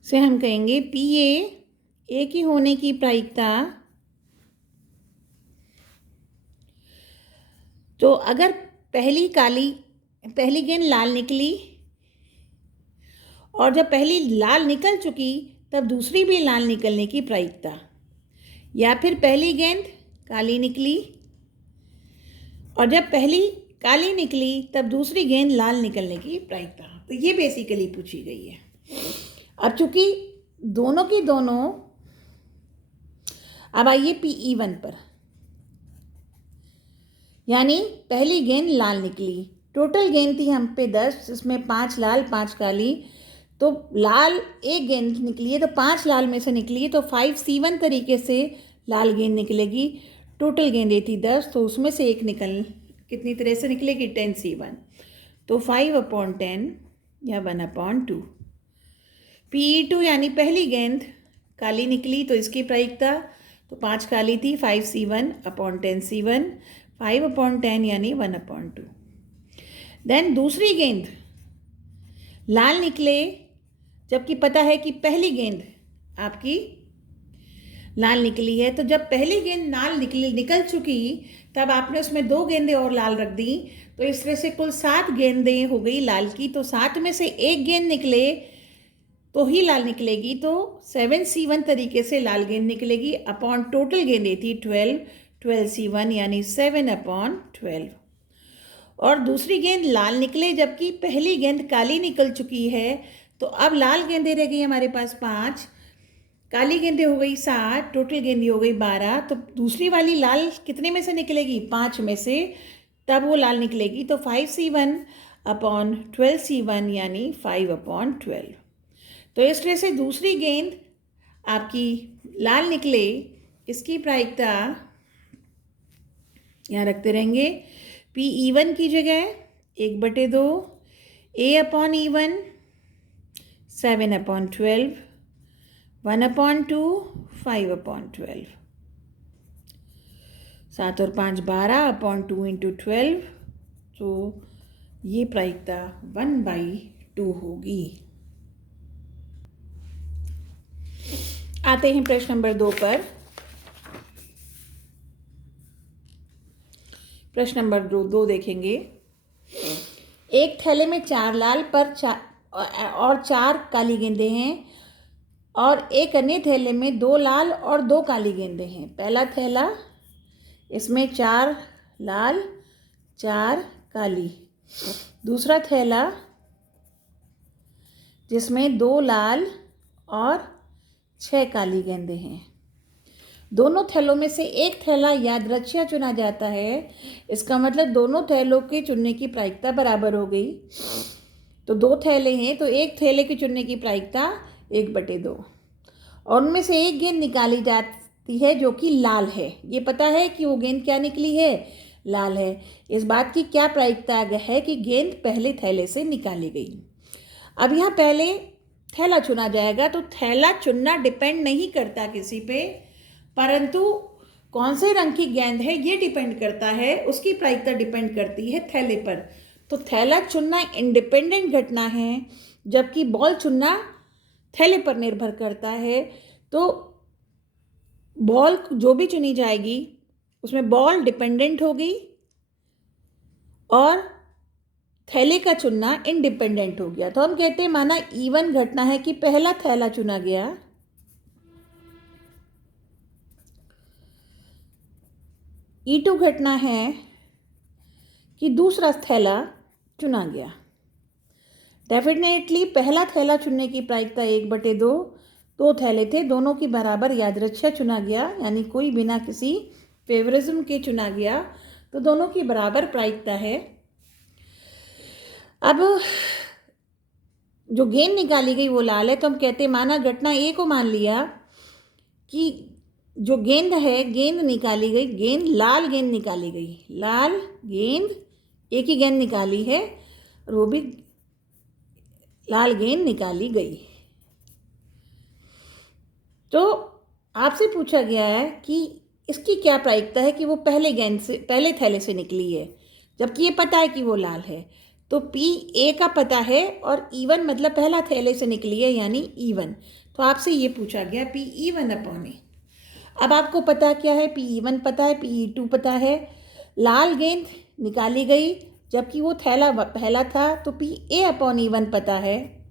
से हम कहेंगे PA एक ही होने की प्रायिकता। तो अगर पहली गेंद लाल निकली और जब पहली लाल निकल चुकी तब दूसरी भी लाल निकलने की प्रायिकता, या फिर पहली गेंद काली निकली और जब पहली काली निकली तब दूसरी गेंद लाल निकलने की प्रायिकता। तो ये बेसिकली पूछी गई है। अब चूंकि दोनों की दोनों, अब आइए PE1 पर, यानी पहली गेंद लाल निकली, टोटल गेंद थी हम पे 10, जिसमें 5 लाल 5 काली, तो लाल एक गेंद निकली है तो 5 लाल में से निकली है, तो 5C1 तरीके से लाल गेंद निकलेगी। टोटल गेंदें थी 10, तो उसमें से एक कितनी तरह से निकलेगी 10C1, तो 5/10 या 1/2। PE2 यानी पहली गेंद काली निकली, तो इसकी प्रायिकता तो 5 काली थी, 5C1/10C1, 5/10 यानी 1/2। देन दूसरी गेंद लाल निकले, जबकि पता है कि पहली गेंद आपकी लाल निकली है, तो जब पहली गेंद निकल चुकी तब आपने उसमें 2 गेंदें और लाल रख दी, तो इस तरह से कुल 7 गेंदें हो गई लाल की। तो 7 में से एक गेंद निकले तो ही लाल निकलेगी, तो 7C1 तरीके से लाल गेंद निकलेगी अपॉन टोटल गेंदें थी 12C1 यानी 7/12। और दूसरी गेंद लाल निकले जबकि पहली गेंद काली निकल चुकी है, तो अब लाल गेंदें रह गई हमारे पास 5, काली गेंदें हो गई 7, टोटल गेंदें हो गई 12। तो दूसरी वाली लाल कितने में से निकलेगी? 5 में से, तब वो लाल निकलेगी, तो 5C1/12C1 यानी 5/12। तो इस तरह से दूसरी गेंद आपकी लाल निकले, इसकी प्रायिकता यहाँ रखते रहेंगे। PE1 की जगह 1/2 A/E1 7/12, 1/2 5/12, 7 और 5 12/2 × 12, तो ये प्रायिकता 1/2 होगी। आते हैं प्रश्न नंबर 2 पर। प्रश्न नंबर 2 देखेंगे। एक थैले में 4 लाल और 4 काली गेंदें हैं और एक अन्य थैले में 2 लाल और 2 काली गेंदें हैं। पहला थैला, इसमें 4 लाल 4 काली। दूसरा थैला जिसमें 2 लाल और 6 काली गेंदें हैं। दोनों थैलों में से एक थैला यादृच्छिक चुना जाता है। इसका मतलब दोनों थैलों के चुनने की प्रायिकता बराबर हो गई। तो 2 थैले हैं, तो एक थैले के चुनने की प्रायिकता 1/2, और उनमें से एक गेंद निकाली जाती है जो कि लाल है। ये पता है कि वो गेंद क्या निकली है? लाल है। इस बात की क्या प्रायिकता है कि गेंद पहले थैले से निकाली गई। अब यहाँ पहले थैला चुना जाएगा, तो थैला चुनना डिपेंड नहीं करता किसी पे, परंतु कौन से रंग की गेंद है ये डिपेंड करता है, उसकी प्रायिकता डिपेंड करती है थैले पर। तो थैला चुनना इंडिपेंडेंट घटना है, जबकि बॉल चुनना थैले पर निर्भर करता है। तो बॉल जो भी चुनी जाएगी उसमें बॉल डिपेंडेंट होगी और थैले का चुनना इंडिपेंडेंट हो गया। तो हम कहते हैं माना E1 घटना है कि पहला थैला चुना गया, E2 घटना है कि दूसरा थैला चुना गया। डेफिनेटली पहला थैला चुनने की प्रायिकता 1/2, 2 थैले थे, दोनों की बराबर यादृच्छिक चुना गया, यानी कोई बिना किसी फेवरिज्म के चुना गया, तो दोनों की बराबर प्रायिकता है। अब जो गेंद निकाली गई वो लाल है, तो हम कहते हैं माना घटना ए को मान लिया कि जो गेंद है, गेंद निकाली गई, गेंद लाल गेंद निकाली गई, लाल गेंद, एक ही गेंद निकाली है और वो भी लाल गेंद निकाली गई। तो आपसे पूछा गया है कि इसकी क्या प्रायिकता है कि वो पहले थैले से निकली है, जबकि ये पता है कि वो लाल है। तो PA का पता है और E1 मतलब पहला थैले से निकली है यानी E1। तो आपसे ये पूछा गया PE1/A। अब आपको पता क्या है? PE1 पता है, PE2 पता है। लाल गेंद निकाली गई जबकि वो थैला पहला था, तो PA/E1 पता है।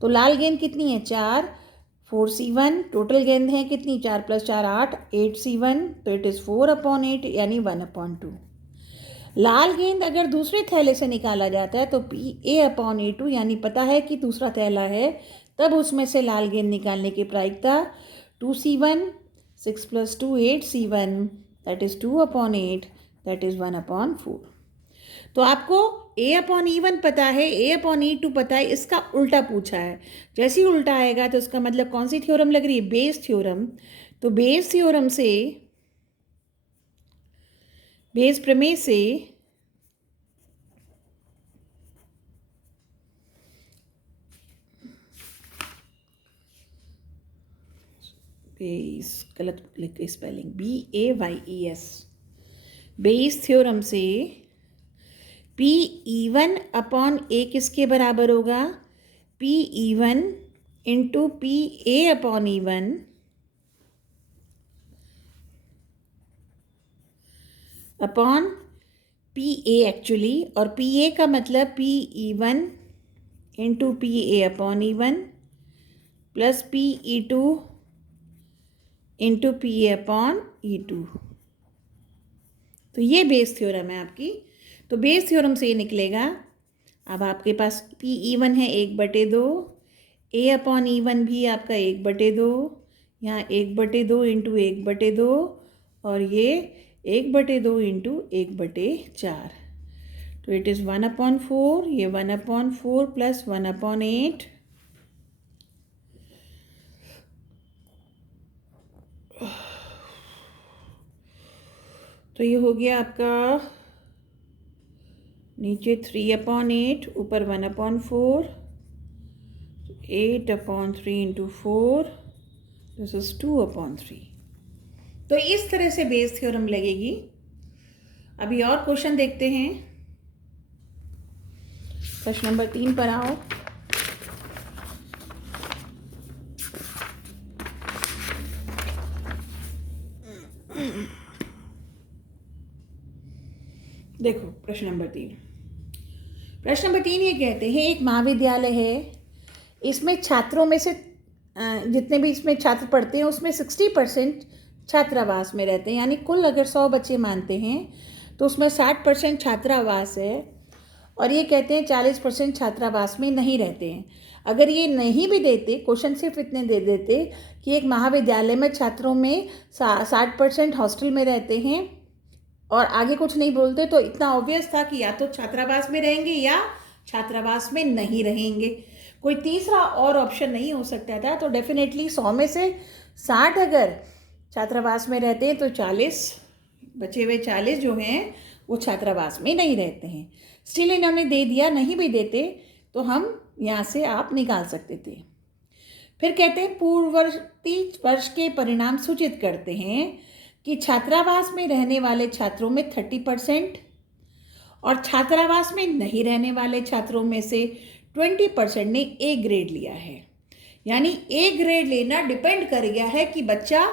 तो लाल गेंद कितनी है? 4, 4C1। टोटल गेंद है कितनी? 4 + 4 8, 8C1, तो इट इज़ 4/8 यानी 1/2। लाल गेंद अगर दूसरे थैले से निकाला जाता है तो PA/E2 यानी पता है कि दूसरा थैला है, तब उसमें से लाल गेंद निकालने की प्रायिकता 2C1, 6 + 2 8C1, that is 2/8, that is 1/4। तो आपको A/E1 पता है, A/E2 पता है, इसका उल्टा पूछा है। जैसे ही उल्टा आएगा तो इसका मतलब कौन सी थ्योरम लग रही है? Bayes theorem. तो बेस थ्योरम से बेस प्रमेय से बेस, गलत लिख के स्पेलिंग, BAYES, बेस थ्योरम से P(E1)/A किसके बराबर होगा? P(E1) into PA/E1 upon PA actually, और PA का मतलब P(E1) into PA/E1 plus P(E2) into PA/E2। तो ये बेस थ्योरम है आपकी। तो बेस थ्योरम से ये निकलेगा, अब आपके पास P(E1) है 1/2, A/E1 भी आपका 1/2, यहाँ 1/2 इंटू 1/2, और ये 1/2 इंटू 1/4। तो इट इज़ 1/4, ये 1/4 प्लस 1/8, तो ये हो गया आपका नीचे 3/8, ऊपर 1/4, 8/3 इंटू 4, दिस इज 2/3। तो इस तरह से बेस थ्योरम लगेगी। अभी और क्वेश्चन देखते हैं। प्रश्न नंबर 3 पर आओ। देखो प्रश्न नंबर 3। प्रश्न नंबर 3 ये कहते हैं, एक महाविद्यालय है, इसमें छात्रों में से जितने भी इसमें छात्र पढ़ते हैं उसमें 60% छात्रावास में रहते हैं, यानी कुल अगर 100 बच्चे मानते हैं तो उसमें 60% छात्रावास है, और ये कहते हैं 40% छात्रावास में नहीं रहते हैं। अगर ये नहीं भी देते, क्वेश्चन सिर्फ इतने दे देते कि एक महाविद्यालय में छात्रों में 60% हॉस्टल में रहते हैं और आगे कुछ नहीं बोलते, तो इतना ऑब्वियस था कि या तो छात्रावास में रहेंगे या छात्रावास में नहीं रहेंगे, कोई तीसरा और ऑप्शन नहीं हो सकता था। तो डेफिनेटली 100 में से 60 अगर छात्रावास में रहते हैं तो 40 बचे हुए 40 जो हैं वो छात्रावास में नहीं रहते हैं। स्टिल इन्होंने दे दिया, नहीं भी देते तो हम यहाँ से आप निकाल सकते थे। फिर कहते हैं पूर्ववर्ती वर्ष के परिणाम सूचित करते हैं कि छात्रावास में रहने वाले छात्रों में 30% और छात्रावास में नहीं रहने वाले छात्रों में से 20% ने A ग्रेड लिया है। यानी A ग्रेड लेना डिपेंड कर गया है कि बच्चा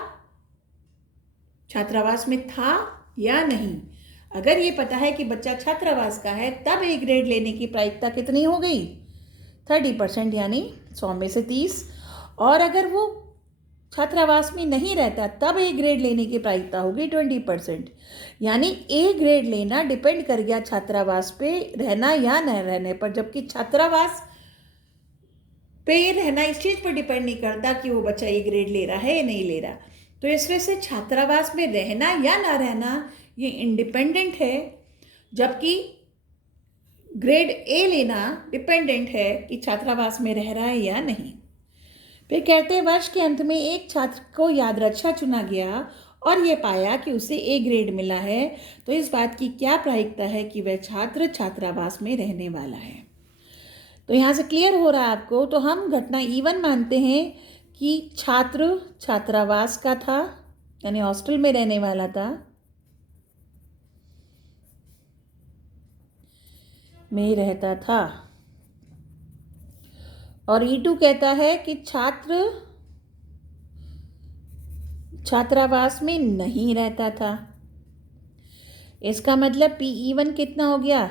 छात्रावास में था या नहीं। अगर ये पता है कि बच्चा छात्रावास का है तब A ग्रेड लेने की प्रायिकता कितनी हो गई? 30%, यानी 100 में से 30। और अगर वो छात्रावास में नहीं रहता तब A ग्रेड लेने की प्रायिकता होगी 20%, यानी A ग्रेड लेना डिपेंड कर गया छात्रावास पे रहना या न रहने पर, जबकि छात्रावास पे रहना इस चीज़ पर डिपेंड नहीं करता कि वो बच्चा A ग्रेड ले रहा है या नहीं ले रहा। तो इस वजह से छात्रावास में रहना या ना रहना ये इंडिपेंडेंट है, जबकि ग्रेड A लेना डिपेंडेंट है कि छात्रावास में रह रहा है या नहीं। फिर कहते हैं वर्ष के अंत में एक छात्र को यादरक्षा चुना गया और ये पाया कि उसे A ग्रेड मिला है, तो इस बात की क्या प्रायिकता है कि वह छात्र छात्रावास में रहने वाला है? तो यहाँ से क्लियर हो रहा है आपको। तो हम घटना E1 मानते हैं कि छात्र छात्रावास का था, यानी हॉस्टल में रहने वाला था, में रहता था। और E2 कहता है कि छात्र छात्रावास में नहीं रहता था। इसका मतलब PE1 कितना हो गया?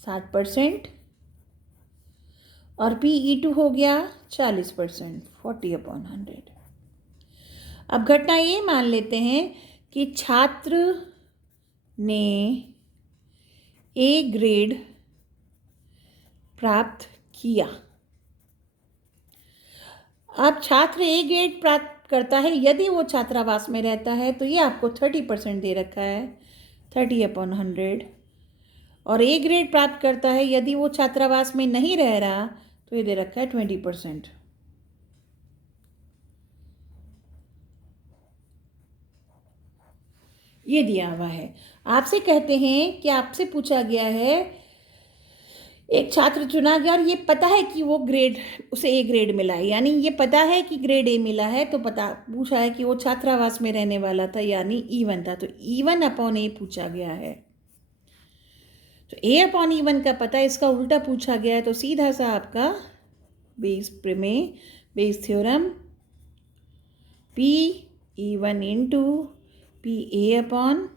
60%, और PE2 हो गया 40%, 40/100। अब घटना ये मान लेते हैं कि छात्र ने A ग्रेड प्राप्त किया। अब छात्र A ग्रेड प्राप्त करता है यदि वो छात्रावास में रहता है, तो ये आपको 30% दे रखा है, 30/100। और A ग्रेड प्राप्त करता है यदि वो छात्रावास में नहीं रह रहा, तो ये दे रखा है 20%। ये दिया हुआ है। आपसे कहते हैं कि आपसे पूछा गया है, एक छात्र चुना गया और ये पता है कि वो ग्रेड, उसे ए ग्रेड मिला है, यानी ये पता है कि ग्रेड ए मिला है, तो पता पूछा है कि वो छात्रावास में रहने वाला था, यानी E1 था, तो E1 अपॉन ए पूछा गया है। तो ए अपॉन E1 का पता, इसका उल्टा पूछा गया है, तो सीधा सा आपका बेस प्रमेय, Bayes theorem, P E1 into P A upon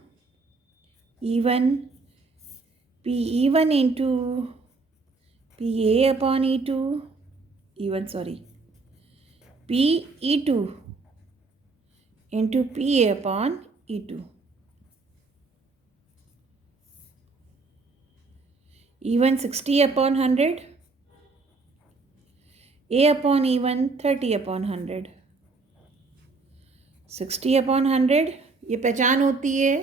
E1, P E1 into P A upon E2, E1 sorry, P E2 into P A upon E2, E1 60 upon 100, A upon E1 30 upon 100, 60 upon 100। ये पहचान होती है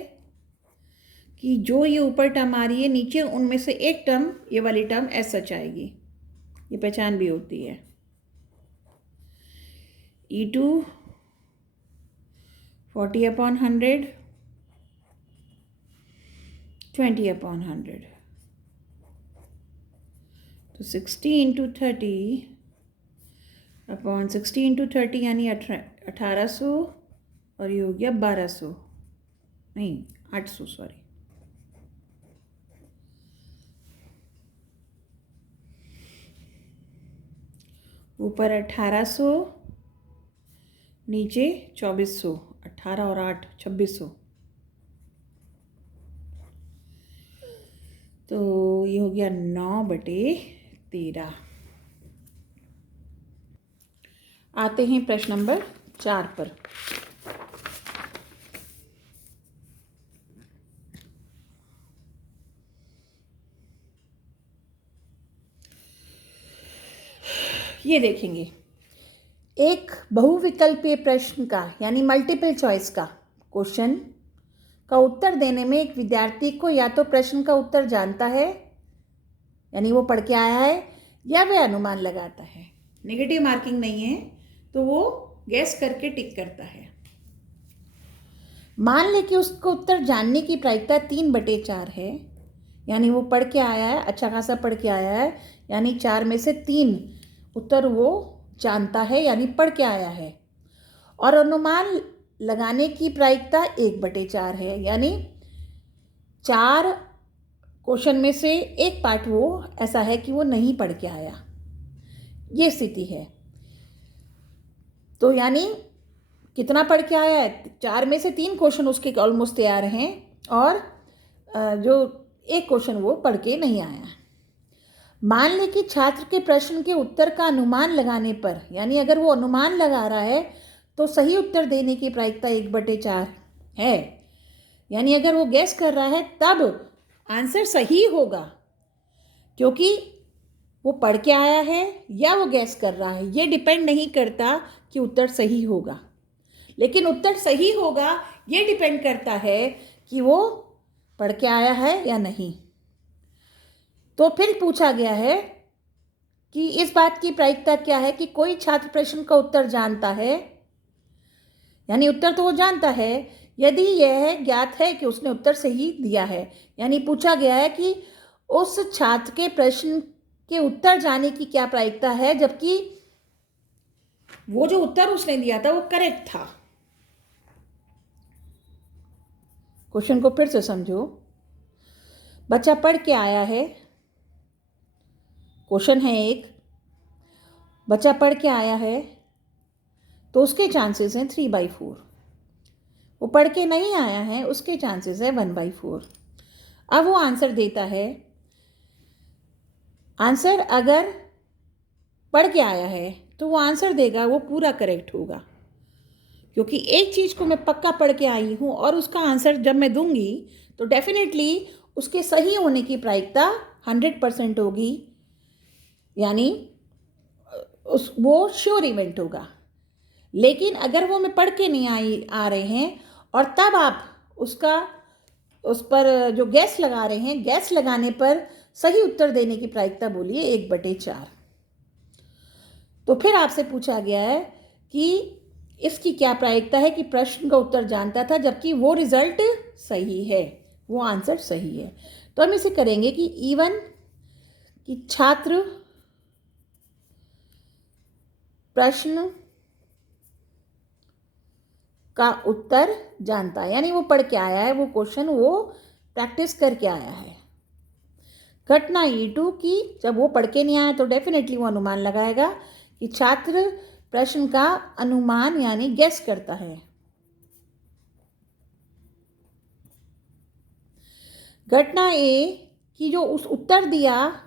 कि जो ये ऊपर term आ रही है, नीचे उनमें से एक टर्म, ये वाली टर्म एज सच आएगी, ये पहचान भी होती है। E2 40 अपॉन 100, 20 अपॉन 100, तो 60 इंटू 30 अपॉन 60 इंटू 30 यानी 1800, और ये हो गया 1200, नहीं 800 सॉरी। ऊपर 1800, नीचे 2400, 18 और 8 2600, तो ये हो गया 9/13। आते हैं प्रश्न नंबर 4 पर। ये देखेंगे, एक बहुविकल्पीय प्रश्न का यानी मल्टीपल चॉइस का क्वेश्चन का उत्तर देने में एक विद्यार्थी को या तो प्रश्न का उत्तर जानता है, यानी वो पढ़ के आया है, या वह अनुमान लगाता है। नेगेटिव मार्किंग नहीं है, तो वो गैस करके टिक करता है। मान ले कि उसको उत्तर जानने की प्रायिकता 3/4 है, यानी वो पढ़ के आया है, अच्छा खासा पढ़ के आया है, यानी 4 में से 3 उत्तर वो जानता है, यानी पढ़ के आया है। और अनुमान लगाने की प्रायिकता 1/4 है, यानी 4 क्वेश्चन में से एक पार्ट वो ऐसा है कि वो नहीं पढ़ के आया, ये स्थिति है। तो यानी कितना पढ़ के आया है, 4 में से 3 क्वेश्चन उसके ऑलमोस्ट तैयार हैं, और जो एक क्वेश्चन वो पढ़ के नहीं आया। मान लें कि छात्र के प्रश्न के उत्तर का अनुमान लगाने पर, यानी अगर वो अनुमान लगा रहा है तो सही उत्तर देने की प्रायिकता 1/4 है, यानी अगर वो गैस कर रहा है तब आंसर सही होगा, क्योंकि वो पढ़ के आया है या वो गैस कर रहा है, ये डिपेंड नहीं करता कि उत्तर सही होगा। लेकिन उत्तर सही होगा ये डिपेंड करता है कि वो पढ़ के आया है या नहीं। तो फिर पूछा गया है कि इस बात की प्रायिकता क्या है कि कोई छात्र प्रश्न का उत्तर जानता है, यानी उत्तर तो वो जानता है, यदि यह ज्ञात है कि उसने उत्तर सही दिया है। यानी पूछा गया है कि उस छात्र के प्रश्न के उत्तर जाने की क्या प्रायिकता है, जबकि वो जो उत्तर उसने दिया था वो करेक्ट था। क्वेश्चन को फिर से समझो। बच्चा पढ़ के आया है, क्वेश्चन है एक, बच्चा पढ़ के आया है तो उसके चांसेस हैं 3/4। वो पढ़ के नहीं आया है, उसके चांसेस है 1/4। अब वो आंसर देता है। आंसर अगर पढ़ के आया है तो वो आंसर देगा, वो पूरा करेक्ट होगा, क्योंकि एक चीज़ को मैं पक्का पढ़ के आई हूँ और उसका आंसर जब मैं दूंगी तो डेफिनेटली उसके सही होने की प्रायिकता 100% होगी, यानी वो श्योर इवेंट होगा। लेकिन अगर वो मैं पढ़ के नहीं आ रहे हैं और तब आप उस पर जो गैस लगा रहे हैं, गैस लगाने पर सही उत्तर देने की प्रायिकता बोलिए 1/4। तो फिर आपसे पूछा गया है कि इसकी क्या प्रायिकता है कि प्रश्न का उत्तर जानता था जबकि वो रिजल्ट सही है, वो आंसर सही है। तो हम इसे करेंगे कि E1 कि छात्र प्रश्न का उत्तर जानता है, यानी वो पढ़ के आया है, वो क्वेश्चन वो प्रैक्टिस करके आया है। घटना E2 की जब वो पढ़ के नहीं आया तो डेफिनेटली वो अनुमान लगाएगा कि छात्र प्रश्न का अनुमान यानी गेस करता है। घटना A की जो उस उत्तर दिया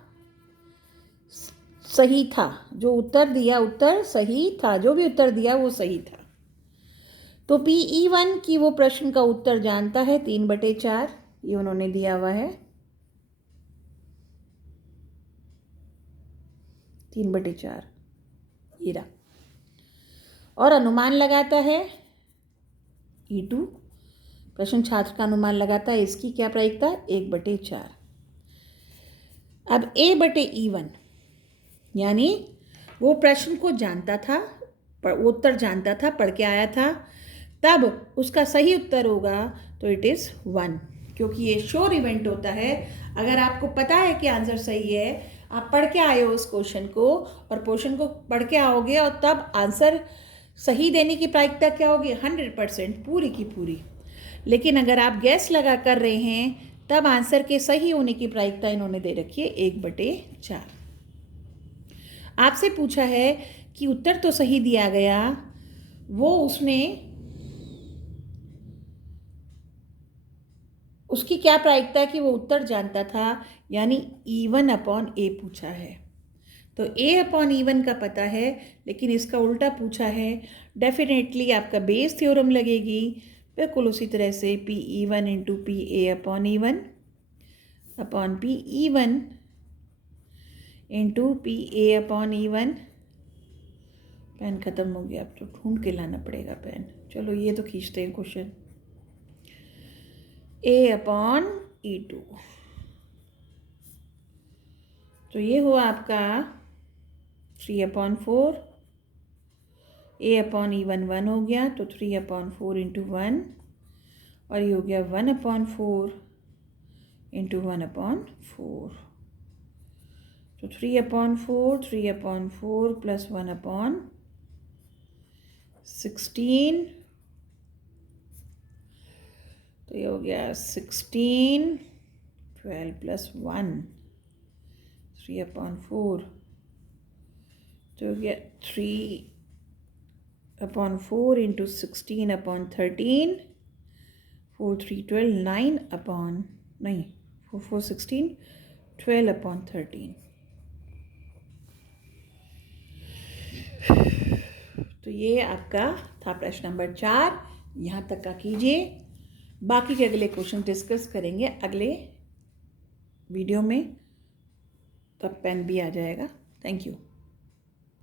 सही था, जो उत्तर दिया उत्तर सही था, जो भी उत्तर दिया वो सही था। तो PE1 की वो प्रश्न का उत्तर जानता है 3/4, ये उन्होंने दिया हुआ है 3/4 हीरा, और अनुमान लगाता है E2 प्रश्न छात्र का अनुमान लगाता है, इसकी क्या प्रायिकता 1/4। अब A/E1 यानी वो प्रश्न को जानता था, वो उत्तर जानता था, पढ़ के आया था, तब उसका सही उत्तर होगा तो इट इज़ 1, क्योंकि ये श्योर इवेंट होता है। अगर आपको पता है कि आंसर सही है, आप पढ़ के आए हो उस क्वेश्चन को और क्वेश्चन को पढ़ के आओगे और तब आंसर सही देने की प्रायिकता क्या होगी 100%, पूरी की पूरी। लेकिन अगर आप गैस लगा कर रहे हैं तब आंसर के सही होने की प्रायिकता इन्होंने दे रखी है 1/4। आपसे पूछा है कि उत्तर तो सही दिया गया, वो उसकी क्या प्रायिकता है कि वो उत्तर जानता था, यानी E1/A पूछा है। तो A/E1 का पता है, लेकिन इसका उल्टा पूछा है, डेफिनेटली आपका बेस थ्योरम लगेगी बिल्कुल उसी तरह से PE1 × PA/E1 upon PE1 × PA/E1। Pen ख़त्म हो गया, अब तो ढूंढ के लाना पड़ेगा पेन। चलो ये तो खींचते हैं क्वेश्चन। A/E2, तो ये हुआ आपका 3/4। A/E1 1 हो गया, तो 3/4 × 1, और ये हो गया 1/4 × 1/4। तो 3/4 3/4 प्लस 1/16, तो ये हो गया 16, 12 प्लस 1 3/4, तो हो गया 3/4 × 16/13, 4 3 12 4 4 16 12/13। तो ये आपका था प्रश्न नंबर 4, यहाँ तक का कीजिए। बाकी के अगले क्वेश्चन डिस्कस करेंगे अगले वीडियो में, तब पेन भी आ जाएगा। Thank you.